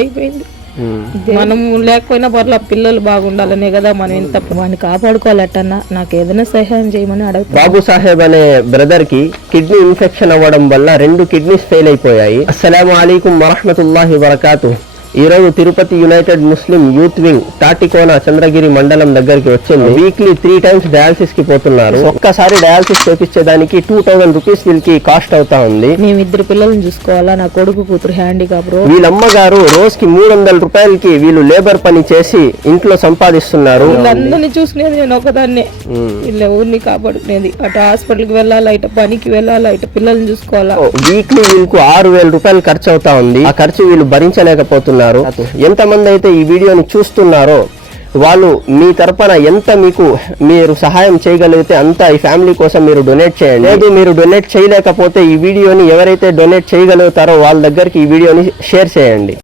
అయిపోయింది. మనం లేకపోయినా పర్ల పిల్లలు బాగుండాలనే కదా మనం ఇంత వాడిని కాపాడుకోవాలటన్నా నాకు ఏదైనా సహాయం చేయమని అడుగుతా. బాబు సాహెబ్ అనే బ్రదర్ కి కిడ్నీ ఇన్ఫెక్షన్ అవ్వడం వల్ల 2 కిడ్నీస్ ఫెయిల్ అయిపోయాయి. అస్సలాము అలైకుం వరహ్మతుల్లాహి వబరకాతుహ్. ఈ రోజు Tirupati united Muslim youth wing Tatikona Chandragiri మండలం దగ్గరికి వచ్చింది. వీక్లీ 3 times డయాలసిస్ కి పోతున్నారు. ఒక్కసారి డయాలసిస్ చేపించేదానికి 2000 రూపీస్ వీళ్ళకి కాస్ట్ అవుతా ఉంది. మేము 2 పిల్లల్ని చూసుకోవాలా, నా కొడుకు కూతురు హ్యాండికాప్. వీళ్ళమ్మగారు రోజుకి 300 రూపాయలకి వీళ్ళు లేబర్ పని చేసి ఇంట్లో సంపాదిస్తున్నారు. వీళ్ళందరినీ చూసుకునేది నేను ఒకదాన్నే, వీళ్ళ ఊరిని కాపాడుకునేది. అటు హాస్పిటల్కి వెళ్ళాలా, ఇటు పనికి వెళ్ళాలా, ఇటు పిల్లల్ని చూసుకోవాలా. వీక్లీ వీళ్ళకు 6000 రూపాయలు ఖర్చు అవుతా ఉంది. ఆ ఖర్చు వీళ్ళు భరించలేకపోతున్నారు. ఎంతమంది అయితే ఈ వీడియోని చూస్తున్నారో వాళ్ళు మీ తరపున ఎంత మీరు సహాయం చేయగలిగితే అంత ఈ ఫ్యామిలీ కోసం మీరు డొనేట్ చేయండి. లేదు మీరు డొనేట్ చేయలేకపోతే ఈ వీడియోని ఎవరైతే డొనేట్ చేయగలుగుతారో వాళ్ళ దగ్గరికి ఈ వీడియోని షేర్ చేయండి.